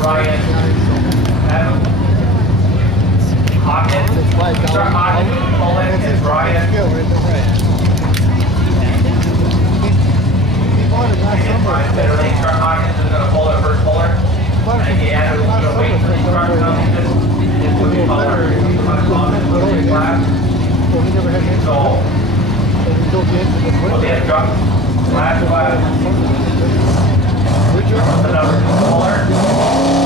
Ryan, Adam, Hawkins, start Hawkins, Colin, and Ryan. Again, Ryan Federling, start Hawkins is going to pull it first puller. And again, we're going to wait for the start to come. This would be color. So, we'll get a drop. Last one. The number 2 puller.